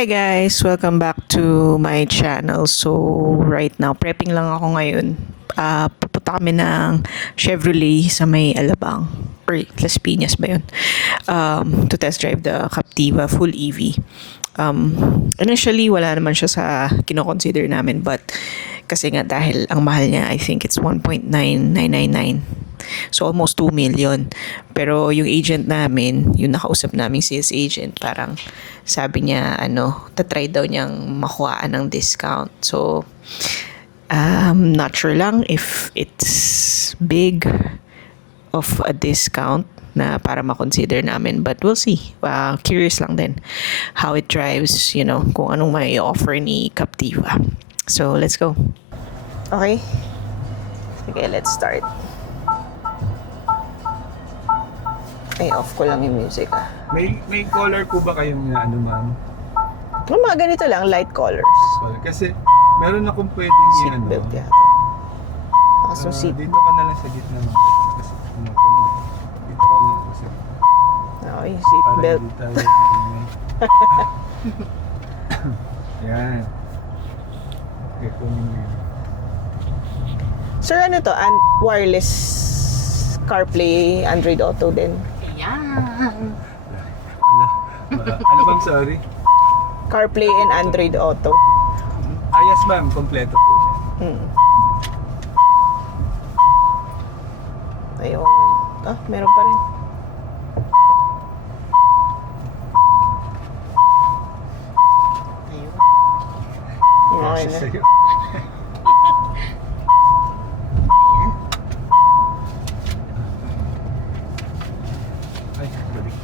Hi guys! Welcome back to my channel. So, right now, prepping lang ako ngayon. Pupunta kami ng Chevrolet sa may Alabang. Or Las Piñas ba yun? To test drive the Captiva full EV. Initially, wala naman siya sa kinoconsider namin. But, kasi nga dahil ang mahal niya, I think it's 1.9999. So almost 2 million. Pero yung agent namin, yung nakausap naming sales agent, parang sabi niya, tatry daw niyang makuhaan ng discount. So, not sure lang if it's big of a discount na para makonsider namin. But we'll see. Curious lang din how it drives, kung anong may offer ni Captiva. So, let's go. Okay? Sige, let's start. Ay, off ko lang yung music May color po ba kayong ma'am? Mga ganito lang, light colors. Kasi meron akong pwedeng Seatbelt yata. Kaso dito ka na lang sa gitna ma'am. Kasi tumutunog. Dito ka na lang sa gitna. Oo, yung Para seatbelt. hindi tayo maingay. Yan. Okay, kunin mo yun. Sir, ano to? Wireless CarPlay, Android Auto din. Ano bang sorry? CarPlay and Android Auto. Yes ma'am, kompleto po siya. Ayun. Meron pa rin. Ayun. Okay na. Sa'yo. Ay, balik.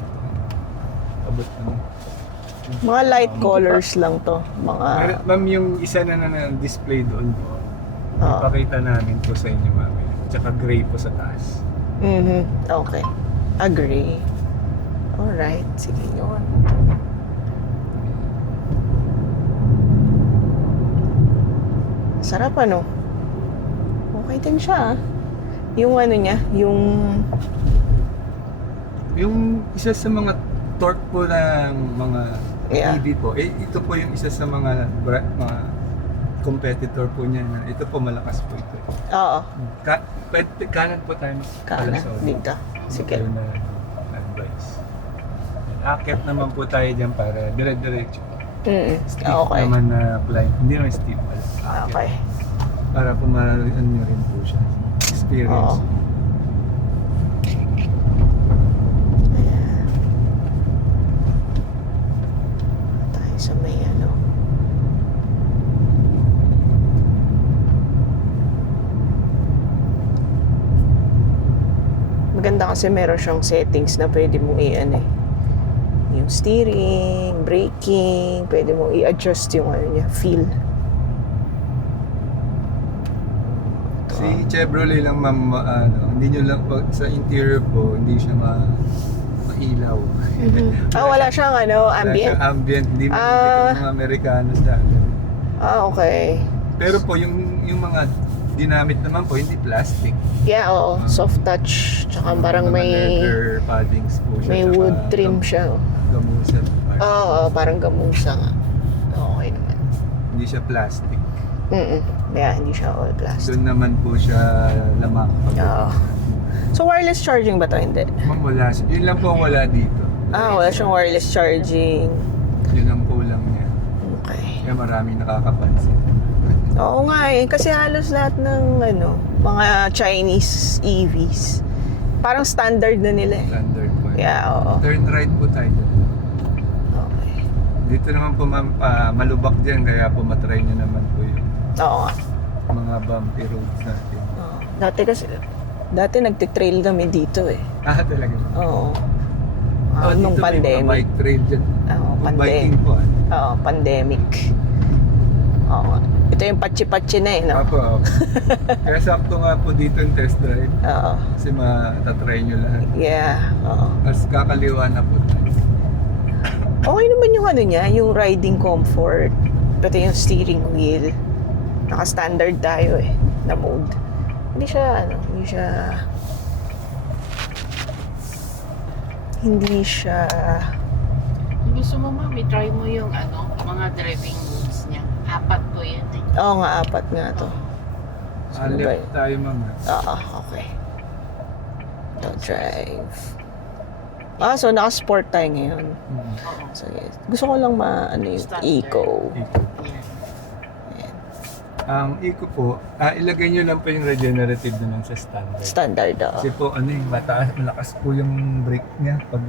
Abot ano. Mga light colors lang to. Mga... Ma'am, yung isa na display doon po, Oo. ipakita namin po sa inyo ma'am. Tsaka gray po sa taas. Okay. Agree. Alright. Sige yun. Sarap ano? Okay din siya Yung ano niya, Yung isa sa mga torque po ng mga Yeah. EV po, ito po yung isa sa mga competitor po niya na ito po malakas po ito. Oo. Kanan po tayo. Kanan. Sorry. Dito. Sige. Yun na advice. Akit naman po tayo dyan para dire-diretso. Steep Okay. naman na blind. Hindi naman steep. Okay. Para po marihan nyo rin po siya. Experience. Oo. Tayo sa may ano. Maganda kasi meron siyang settings na pwede mong yung steering, braking, pwede mong i-adjust yung feel. Si Chevrolet lang ma'am, hindi nyo lang, sa interior po, hindi siya mailaw. Wala siyang Wala ambient. siyang ambient, hindi mo mga Amerikano sa Okay. Pero po, yung mga ginamit naman po, hindi plastic. Yeah, oo. Soft touch. Tsaka parang Mga may leather paddings po siya. may tsaka wood trim siya. Gamusan. Oo, parang gamusa nga. Okay naman. Hindi siya plastic. Yeah, hindi siya all plastic. Doon naman po siya lamang. Oo. So, wireless charging ba to? Hindi. Ma'am, wala. Yun lang po ang wala dito. Wala siyang wireless charging. Yun ang kulang niya. Okay. Kaya maraming nakakapansin. Oo nga kasi halos lahat ng mga Chinese EVs, parang standard na nila eh. Standard po. Yeah, oo. Turn right po tayo. Okay. Dito naman po ma'am, malubak dyan, kaya po matry nyo naman po yung Oo nga. mga bumpy roads natin. Oo. Dati nagtitrail kami dito eh. Talaga. Oo. dito Nung may mga pandemic. bike trail dyan. Oo, Biking po. Oo, pandemic. Oo. Ito yung patsi-patsi na eh, no? Apo. Kaya sakto nga po dito yung test drive. Oo. Kasi matatry nyo lahat. Yeah. Oo. Tapos kakaliwa na po tayo. Okay naman yung niya, yung riding comfort. Pati yung steering wheel. Naka-standard tayo eh, na mode. Hindi siya, Kung gusto mo ma'am, try mo yung mga driving modes niya. 4 po yun eh. Oo nga, 4 nga to. Sino ba Left yun? tayo, ma'am. Oo, okay. Ito, drive. So naka-sport tayo ngayon. Mm. Oo. So, yes. Gusto ko lang yung Standard. eco. Eco. Yan. Ang eco po, ilagay nyo lang po yung regenerative naman sa standard. Standard, Kasi po, malakas po yung brake niya pag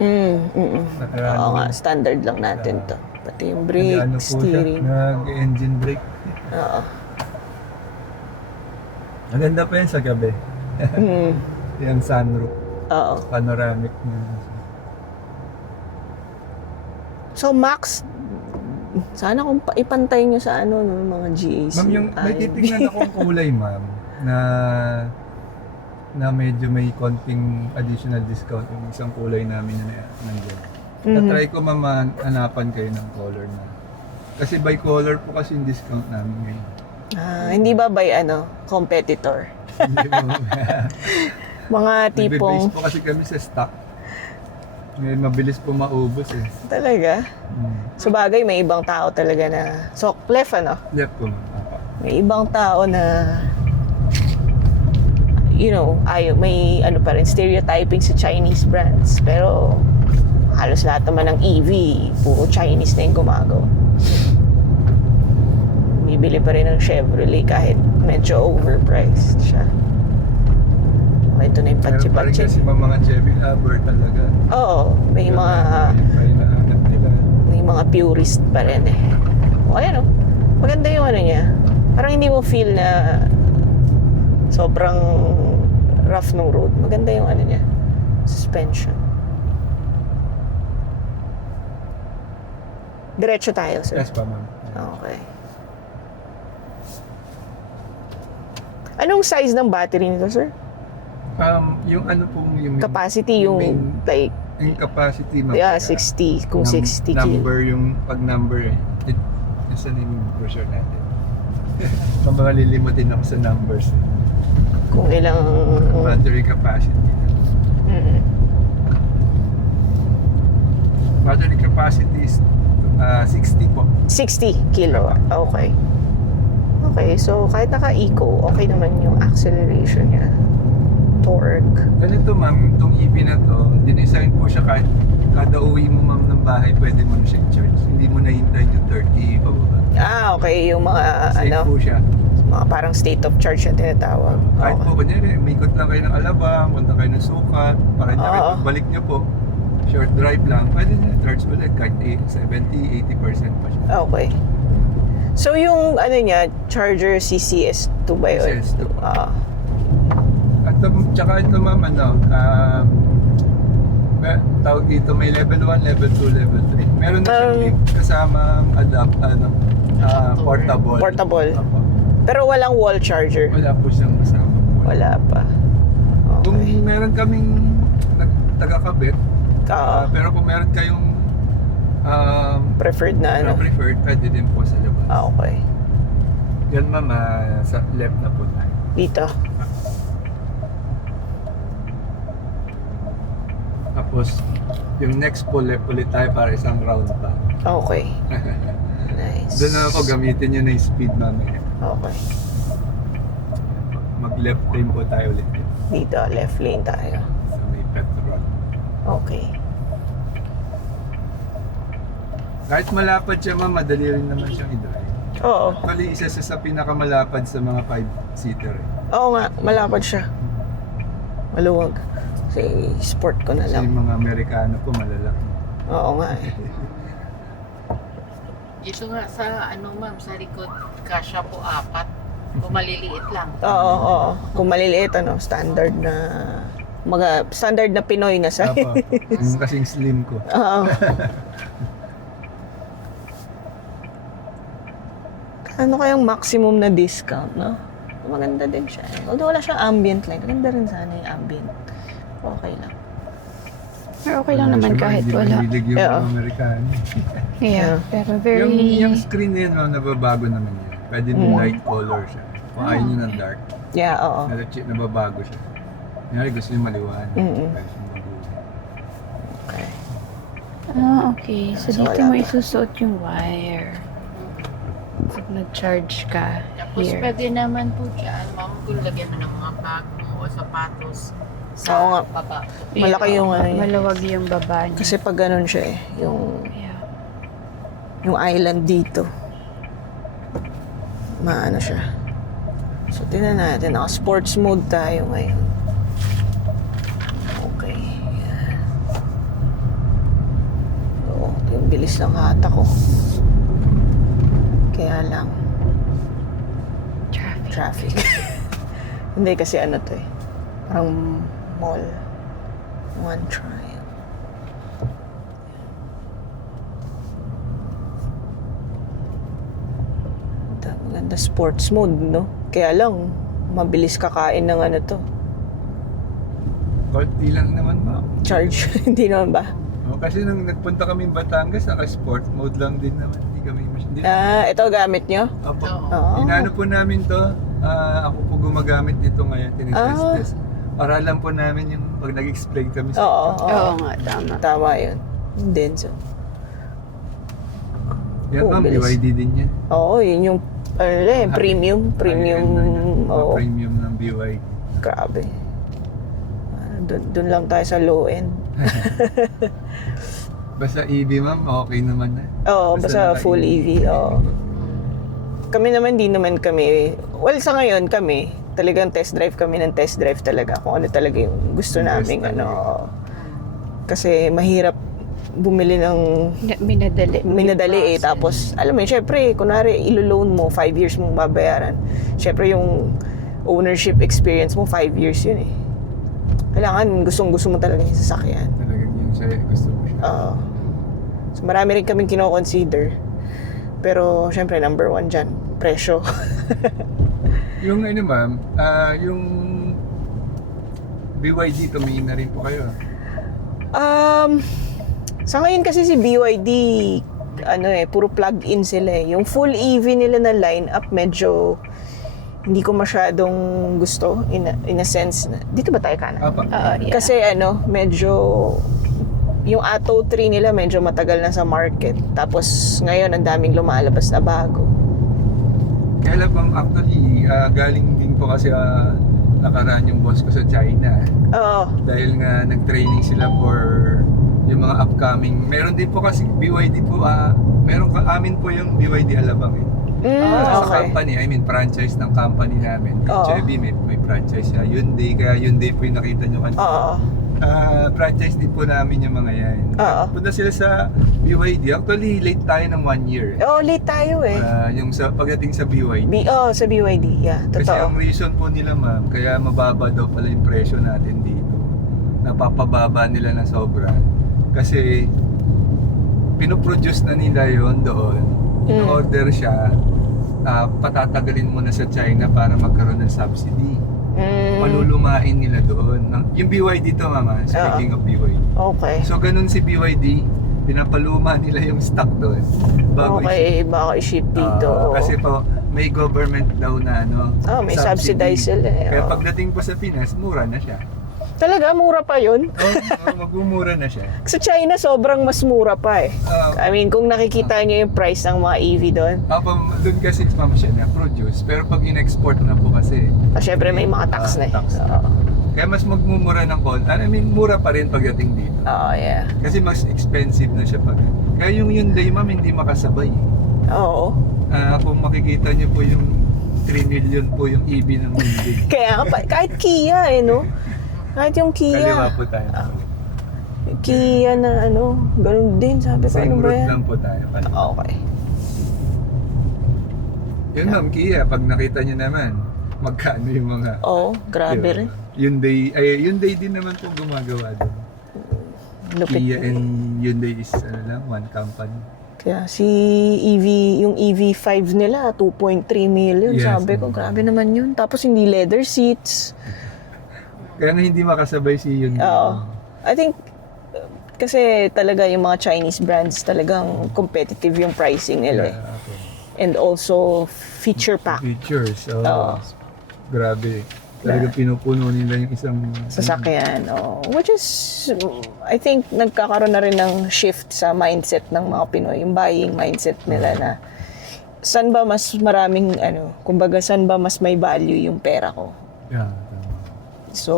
Oo nga, standard lang natin to. Pati yung brake, ano po siya, steering. nag-engine brake. Oo. Maganda pa yan sa gabi. Mm. Yung sunroof, Oo. panoramic niya. So, Max, sana kung ipantay nyo sa no, mga GAC. Ma'am, yung may titingnan akong kulay, ma'am, na medyo may konting additional discount yung isang kulay namin na nandiyan. Na-try ko, ma'am, hanapan kayo ng color na. Kasi by color po kasi yung discount namin ngayon. Hindi ba by competitor? Hindi po. Mga tipong... Nagbe-base po kasi kami sa stock. Ngayon, mabilis po maubos eh. Talaga? So bagay, may ibang tao talaga na... So, left Left po, ma'am. Apa. May ibang tao na... may pa rin, stereotyping sa Chinese brands. Pero, halos lahat naman ng EV, puro Chinese na yung gumagawa. Bibili pa rin ng Chevrolet kahit medyo overpriced siya. Ito na yung Meron pa rin patsi-patsi. kasi mga Chevy lover talaga. Oo, may mga Yun pa rin nahanap nila. purist pa rin eh. Ayan maganda yung niya. Parang hindi mo feel na sobrang rough ng road. Maganda yung niya, suspension. Diretso tayo, sir. Yes pa, ma'am. Okay. Anong size ng battery nito, sir? Yung ano pong yung Capacity yung like yung capacity, ma'am. 60 kung 60 kilo. Number yung pag number eh. Isa na yung brochure natin. Malilimutin ako sa numbers. Kung ilang Battery capacity. Battery capacity is 60 po. 60 kilo. Okay. Okay, so kahit naka-eco, okay naman yung acceleration niya. Torque. Ganito, ma'am, itong EV na to, dinesign po siya kahit kada uwi mo, ma'am, ng bahay, pwede mo na siya i-charge. Hindi mo nahintayin yung 30 pababa. Okay, yung mga Safe po siya. mga parang state of charge na tinatawag. Kahit po, kunyari, umikot lang kayo ng Alabang, punta kayo ng Sukat, para niya Oo. pagbalik niyo po, short drive lang, pwede na charge ulit kahit 70-80% pa siya. Okay. So yung niya, charger CCS2 ba yun? CCS2. At tsaka ito, ma'am, tawag dito, may level 1, level 2, level 3. Meron na siyang link kasamang portable. Portable. Apo. Pero walang wall charger. Wala po siyang kasama. Wala pa. Kung Okay. meron kaming taga-kabit, pero kung meron kayong Preferred na preferred, pwede din po sa labas. Okay. Yan, ma'am, sa left na po tayo. Dito. Tapos, yung next po left ulit tayo para isang round pa. Okay. Nice. Doon na ako, gamitin nyo na yung speed mamaya. Okay. Mag-left lane po tayo ulit dito. Dito, left lane tayo. Sa may petrol. Okay. Kahit malapad siya, ma'am, madali rin naman siyang i-drive. Oo. Actually, isa siya sa pinakamalapad sa mga 5-seater. Oo nga, malapad siya. Maluwag. Kasi sport ko na Kasi lang. yung mga Amerikano po malalaki. Oo nga eh. Dito nga sa ma'am, sa likod, kasya po 4. Kung maliliit lang. Oo. Kung maliliit, standard na... standard na Pinoy na sa... Apa, yung kasing slim ko. Oo. Ano kayang maximum na discount, no? Maganda din siya. Although wala siyang ambient light. Maganda rin sana yung ambient. Okay lang. Pero okay lang naman kahit Hindi wala. mahilig yung Oo. mga Amerikano. Yeah, pero very... Yung screen na yun, ma'am, nababago naman yun. Pwede mo light color siya. Kung ayaw nyo ng dark, Yeah, oo. nababago siya. Kanyari gusto nyo maliwanag. Mm-mm. Pwede siya mag-uwi. Okay. Okay. So, So, dito wala mo pa. isusuot yung wire. Pag nag-charge ka Tapos here. pwede naman po dyan, ma'am, kung lagyan mo ng mga bag mo o sapatos sa Oo nga. baba. Malaki yung ano niya. Maluwag yung baba niya. Kasi pag ganun siya eh, Yeah. yung island dito, maano siya. So, tingnan natin. Naka-sports mode tayo ngayon. Okay. Yan. Oo, yung bilis ng hata ko. Kaya lang, Traffic. traffic. Hindi kasi ano to eh. Parang mall. One trial. Maganda sports mode, no? Kaya lang, mabilis kakain ng ano to. Konti lang naman, ma'am. Charge. Hindi naman ba? Kasi nung nagpunta kami Batangas, naka-sport mode lang din naman. Hindi kami Ito gamit nyo? Opo. Oo. Inano po namin to. Ako po gumagamit nito ngayon. Tinitest-test. Para alam po namin yung pag nag-explain kami sa Oo. Oo nga, tama. Tama yun. Denso. Yan, ma'am, bilis. BYD din yan. Oo, yun yung premium. Oo. Premium ng BYD. Grabe. Doon lang tayo sa low end. Basta EV, ma'am, okay naman na. Oo, basta full EV. Oo. Kami naman, di naman kami. Well, sa ngayon kami, talagang test drive kami ng test drive talaga. Kung ano talaga yung gusto Yung namin. best Ano. talaga. Oo. Kasi mahirap bumili ng minadali eh. Tapos, alam mo yun, syempre, kunwari, ilo-loan mo, 5 years mong babayaran. Syempre, yung ownership experience mo, 5 years yun eh. Kailangan, gustong-gusto mo talaga yung sasakyan. Talagang yung siya, gusto mo siya. Oo. So, marami rin kaming kino-consider. Pero, syempre, number 1 dyan, presyo. Yung ano, ma'am, yung BYD, tumingin na rin po kayo. Sa ngayon kasi si BYD, puro plug-in sila eh. Yung full EV nila na line-up, medyo hindi ko masyadong gusto in a sense. Dito ba tayo kanan? Apa. Yeah. Kasi medyo yung Atto 3 nila medyo matagal na sa market. Tapos ngayon ang daming lumalabas na bago. Kaya lang, ma'am, actually, galing din po kasi nakaraan yung boss ko sa China. Oo. Dahil nga nag-training sila for yung mga upcoming. Meron din po kasi BYD po, amin po yung BYD Alabang eh. Sa Okay. company, I mean franchise ng company namin. Oo. Chevy may franchise siya. Hyundai, kaya Hyundai po yung nakita nyo kanina. Oo. Franchise din po namin yung mga yan. Oo. Punta sila sa BYD. Actually, late tayo ng 1 year. Oo, late tayo eh. Yung pagdating sa BYD. Sa BYD, yeah. Kasi ang Totoo. reason po nila, ma'am, kaya mababa daw pala yung presyo natin dito. Napapababa nila ng sobra. Kasi pinoproduce na nila yon doon. In-order siya, patatagalin mo na sa China para magkaroon ng subsidy. Palulumain nila doon. Yung BYD to, mama, speaking of BYD. Okay. So, ganun si BYD, pinapaluma nila yung stock doon. Bago Okay, baka i-ship dito. oo. kasi po, may government daw na May subsidize sila eh. Kaya oo. pagdating po sa Pinas, mura na siya. Talaga, mura pa yun? Magmumura na siya. Sa China, sobrang mas mura pa eh. I mean, kung nakikita niyo yung price ng mga EV doon, Doon kasi ma'am siya na-produce, pero pag in-export na po kasi, syempre may mga tax na eh. tax na. Oo. Kaya mas magmumura ng konti. I mean, mura pa rin pagdating dito. Oo, yeah. Kasi mas expensive na siya pag... Kaya yung Hyundai, ma'am, hindi makasabay. Oo. Kung makikita niyo po yung 3 million po yung EV ng Hyundai. Kaya nga pa, kahit Kia eh, no? Kahit yung Kaliwa Kia. po tayo. Kia na ganun din. Sabi ko, Same ano ba route yan? lang po tayo. Okay. Yun ma'am, Kia, pag nakita niyo naman, magkano yung mga... Oo, grabe rin. Hyundai din naman po gumagawa doon. Lupit. Kia and Hyundai is one company. Kaya yung EV5 nila, 2.3 million. Yes, Sabi ko, grabe naman yun. Tapos hindi leather seats. Kaya nga hindi makasabay si Hyundai. Oo. I think, kasi talaga yung mga Chinese brands talagang competitive yung pricing nila eh. Yeah, okay. And also, feature pack. Features. Oo. Grabe. Talagang pinupuno nila yung isang Sasakyan. Oh. Which is, I think, nagkakaroon na rin ng shift sa mindset ng mga Pinoy. Yung buying mindset nila na saan ba mas maraming, kumbaga, saan ba mas may value yung pera ko. Yeah, tama. So,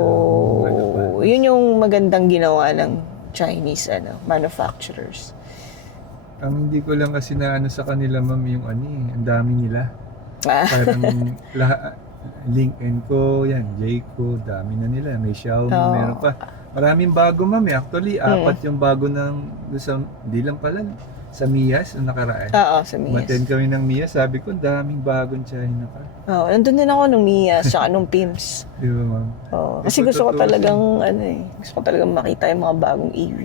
yun yung magandang ginawa ng Chinese manufacturers. Ang hindi ko lang kasi na sa kanila, ma'am, yung ang dami nila. Ah. Parang LinkedIn ko, Jayco, dami na nila. May Xiaomi, Oo. meron pa. Maraming bago, ma'am. Actually, 4 yung bago hindi lang pala, sa Mias, ang nakaraan. Oo, sa Mias. Umattend kami ng Mias, sabi ko, daming bagong China pa. Oo, nandun din ako nung Mias, saka nung PIMS. Di ba, ma'am? Oo, kasi gusto ko talagang, gusto ko talagang makita yung mga bagong EV.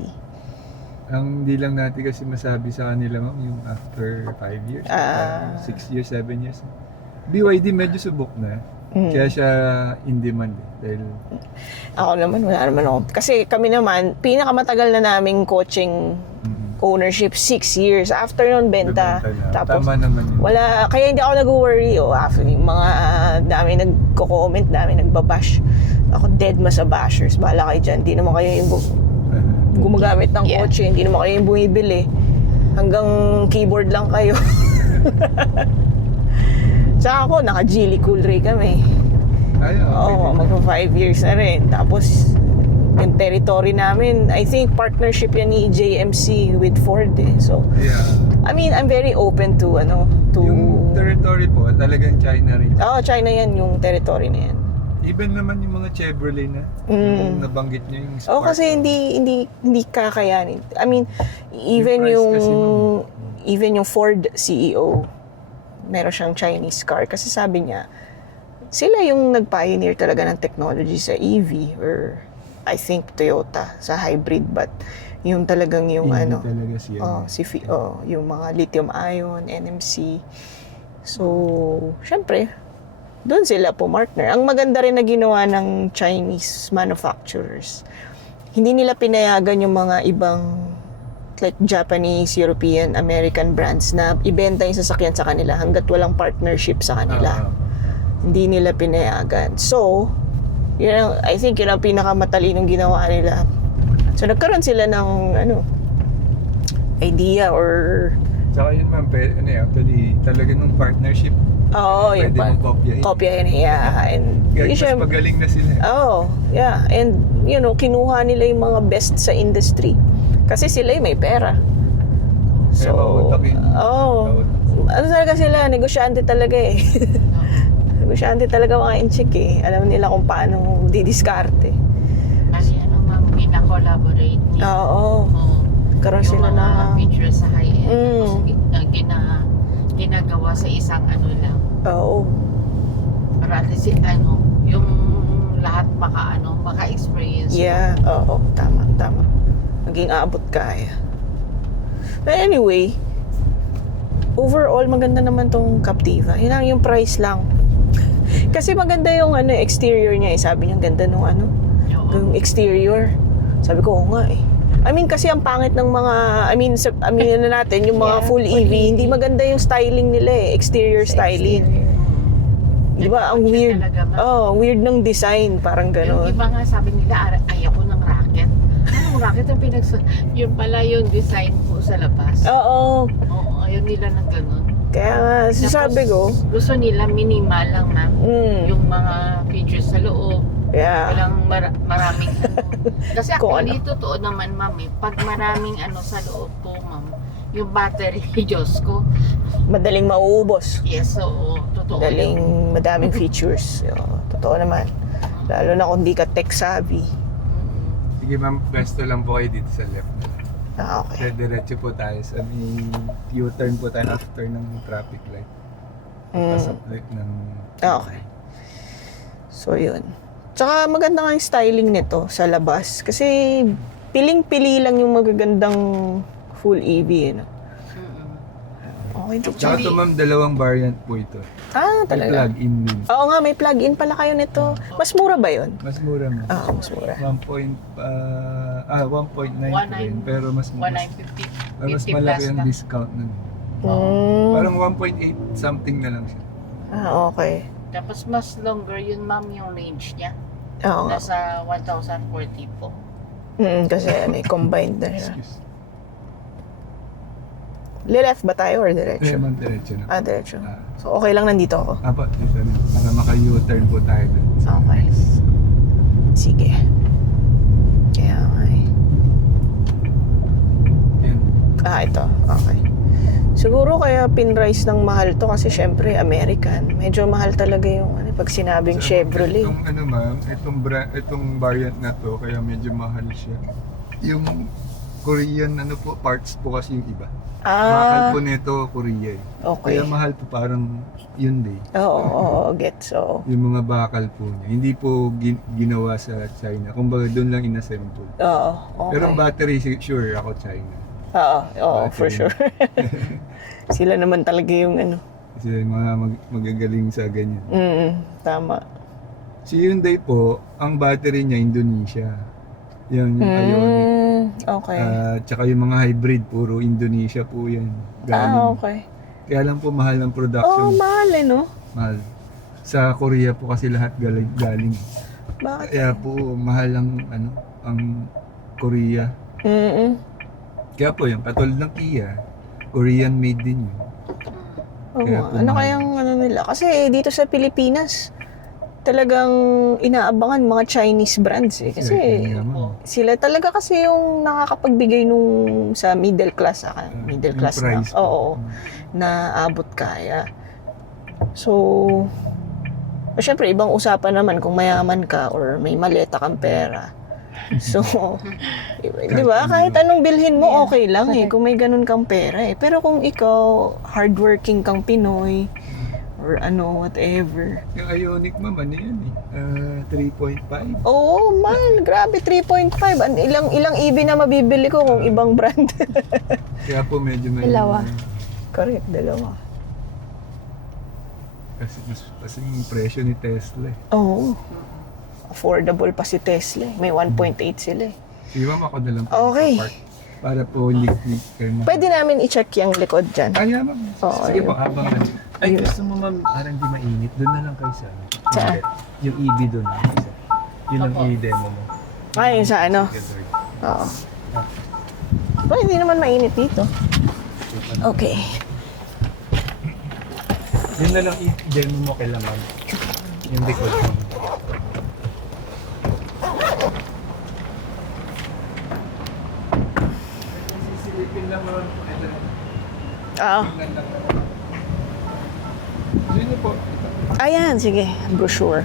Ang hindi lang natin kasi masabi sa kanila, ma'am, yung after 5 years, 6 years, 7 years. BYD medyo subok na. Kaya siya in demand dahil Ako naman, wala naman ako. Kasi kami naman, pinakamatagal na naming coaching ownership, 6 years. After nun, benta. bebenta na. Tapos, Tama naman yun. wala, kaya hindi ako nag-worry. After yung mga dami nagko-comment, dami nagbabash. Ako dead ma sa bashers. Bahala kayo dyan. Hindi naman kayo yung gumagamit ng kotse. Hindi naman kayo yung bumibili. Hanggang keyboard lang kayo. Tsaka ako, naka-Geely Cool Ray kami. Ay, okay. Oo, magpa 5 years na rin. Tapos, yung territory namin, I think partnership yan ni JMC with Ford So, Yeah. I mean, I'm very open to, Yung territory po, talagang China rin. China yan, yung territory na yan. Even naman yung mga Chevrolet na, yung nabanggit niyo yung Spark. Kasi hindi kakayanin. I mean, even price yung kasi, even yung Ford CEO, meron siyang Chinese car kasi sabi niya, sila yung nag-pioneer talaga ng technology sa EV or I think Toyota sa hybrid, but yung talagang yung Hindi talaga siya. yung mga lithium ion, NMC. So, syempre, doon sila pumartner. Ang maganda rin na ginawa ng Chinese manufacturers, hindi nila pinayagan yung mga ibang like Japanese, European, American brands na ibenta yung sasakyan sa kanila hanggat walang partnership sa kanila. Hindi nila pinayagan. So, I think yun ang pinakamatalinong ginawa nila. So, nagkaroon sila ng idea or Saka yun, ma'am, actually, talaga nung partnership, yung pwede mong kopyahin. kopyahin. Yeah. And, Kahit mas syempre- magaling na sila. yeah. And, kinuha nila yung mga best sa industry. Kasi sila yung may pera. Kaya mautak yun. Ano talaga sila? Negosyante talaga eh. Negosyante talaga mga inchik eh. Alam nila kung paano didiskarte. Kasi ma'am, pina-collaborate niya. Oo. Karoon Yung sila mga na... picture sa high-end. Tapos Mm. ginagawa sa isang lang. Oo. Para at least yung lahat maka-experience. Yeah. Oo. Tama. Maging aabot kaya. But anyway, overall, maganda naman tong Captiva. Yun lang yung price lang. Kasi maganda yung exterior niya eh. Sabi niya, ganda nung yung exterior. Sabi ko, oo nga eh. I mean, kasi ang pangit ng mga, natin, yung mga full EV, hindi maganda yung styling nila eh. Exterior styling. Di ba? Ang weird. Weird ng design. Parang Yung gano'n. iba nga sabi nila, ayoko ng racket. Anong racket ang yun pala yung design po sa labas. Oo. Oo, ayaw nila ng ganun. Kaya nga, sabi ko, Gusto nila minimal lang, ma'am. Yung mga features sa loob. yeah. Walang maraming Kasi Kung actually, totoo naman, ma'am, pag maraming sa loob po, ma'am, yung battery, Diyos ko. Madaling mauubos. Yes, oo, totoo. Madaming features. Totoo naman. Lalo na kung di ka tech savvy. Sige, ma'am, pwesto lang po kayo dito sa left. Okay. Diretso po tayo sa may U-turn po tayo after ng traffic light. Pasok ulit ng... Okay. So, yun. Tsaka maganda nga yung styling nito sa labas. Kasi piling-pili lang yung magagandang full EV. Okay. Tsaka ito, ma'am, dalawang variant po ito. May Talaga? plug-in din. Oo nga, may plug-in pala kayo nito. Mas mura ba yun? Mas mura, ma'am. Mas mura. 1.9 po rin, pero mas 1950. mas 50 malaki plus yung na. discount nun. Mm. Parang 1.8 something na lang siya. Okay. Tapos mas longer yun, ma'am, yung range niya. Oo nga. Nasa 1,040 po. Kasi combined na siya. Excuse. Left ba tayo or Eh, diretso? ma'am, diretso na. Diretso. Ah. So, okay lang nandito ako. Apo, dito na. Para maka-U-turn po tayo dun. Okay. Sige. Kaya nga eh. Yan. Ito. Okay. Siguro kaya pinrise ng mahal to kasi syempre American. Medyo mahal talaga yung pag sinabing Chevrolet. Itong ano ma'am, itong variant na to, kaya medyo mahal siya. Yung Korean parts po kasi yung iba. Mahal po nito Korea eh. Okay. Kaya mahal po parang yun din. Oo, gets. So, Yung mga bakal po niya. Hindi po ginawa sa China. Kumbaga doon lang inassemble. oo, okay. Pero ang battery, sure ako China. Oo, for battery. sure. Sila naman talaga yung Kasi mga magagaling sa ganyan. tama. Si Hyundai po, ang battery niya Indonesia. Yan yung Ioniq. Okay. Tsaka yung mga hybrid, puro Indonesia po yan. Galing. Okay. Kaya lang po mahal ang Oh, production. mahal no? Mahal. Sa Korea po kasi lahat galing. Bakit? Kaya po mahal ang Korea. Kaya po yung katulad ng Kia, Korean made din yun. Oo Kaya nga. po Ano mahal. kayang nila? Kasi dito sa Pilipinas, talagang inaabangan mga Chinese brands eh. Kasi Kaya naman. sila talaga kasi yung nakakapagbigay nung sa middle class, middle Yung class na. price po. Oo, na abot kaya. So, syempre ibang usapan naman kung mayaman ka or may maleta kang pera. So, di ba? Kahit anong bilhin mo, okay lang eh. Kung may ganun kang pera eh. Pero kung ikaw, hardworking kang Pinoy, or whatever. Yung Ioniq ma'am, ano yan eh? 3.5. Oo, man. Grabe, 3.5. Ilang EV na mabibili ko kung ibang brand. Kaya po medyo may... Dalawa. Correct, dalawa. Kasi yung presyo ni Tesla eh. Oo. Affordable pa si Tesla. May 1.8 sila eh. Sige ma'am, ako na lang po Okay. sa park. Para po hindi kayo Pwede namin i-check yung likod dyan. Kaya ma'am. Oo, Sige ayun. po, habang Ay, gusto mo ma'am, parang di mainit. Doon na lang kayo sa... Saan? Yung EV doon. Isa. Yun ang i-demo mo. Ay, sa ano? Together. Oo. Well, hindi naman mainit dito. Okay. Yun na lang i-demo mo kay ma'am. Yung likod mo. Sisilipin lang mo. Oo. Yun po. Ayan, sige. Brochure.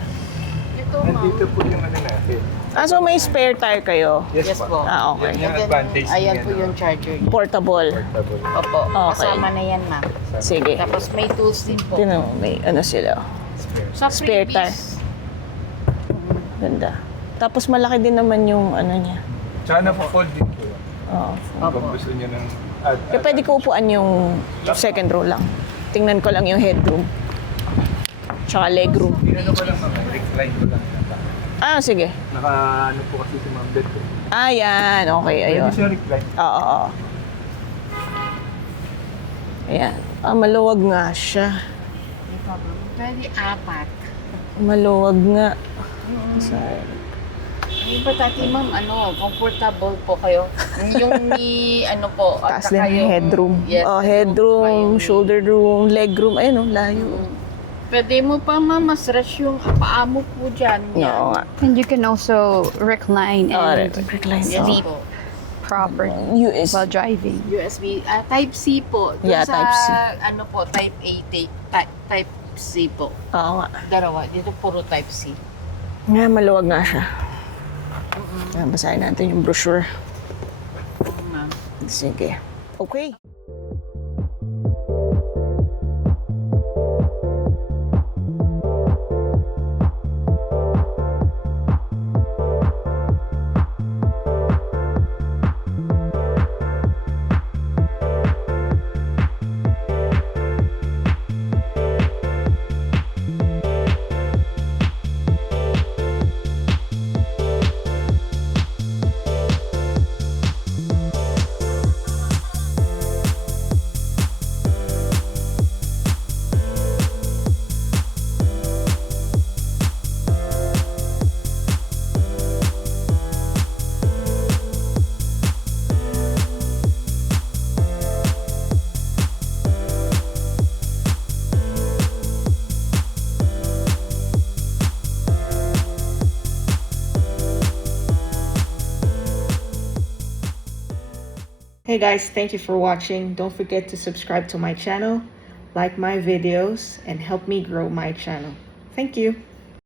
Ito, ma'am. Nandito po yung ano natin. So may spare tire kayo? Yes po. Okay. Yan yung And then, advantage ayan niya, po no? yung charger niya. Portable. Portable. Opo. Okay. Kasama na yan, ma'am. Sige. Tapos may tools din po. Tignan mo, may sila. Spare. Sa Spare freebies. Ganda. Tapos malaki din naman yung niya. Tsaka na-fold din po. Oo. Kung gusto niyo ng... Kaya pwede ko upuan yung second row lang. Tingnan ko lang yung headroom. Tsaka legroom. Ano ko lang ma'am, recline ko lang. Sige. Naka po kasi si ma'am bed ko. Yan. Okay, ayun. Pwede siya recline. Oo. Ayan. Maluwag nga siya. May problem. Pwede apat. Maluwag nga. Sorry. Yung ba tati ma'am, comfortable po kayo? Yung at Taas saka din yung headroom. Yes. Headroom, shoulder room, leg room. Ayun, layo. Pwede mo pa ma'am, stretch yung paa mo po dyan. Oo nga. And you can also recline and Recline. Yes Oo. po. proper US. while driving. USB, Type-C po. Dun Yeah, sa, Type-C. Type-A, Type-C po. Oo nga. Dalawa. Dito puro Type-C. Nga, maluwag nga siya. Basahin natin yung brochure. Ma'am. Sige. Okay. Hey guys, thank you for watching. Don't forget to subscribe to my channel, like my videos, and help me grow my channel. Thank you.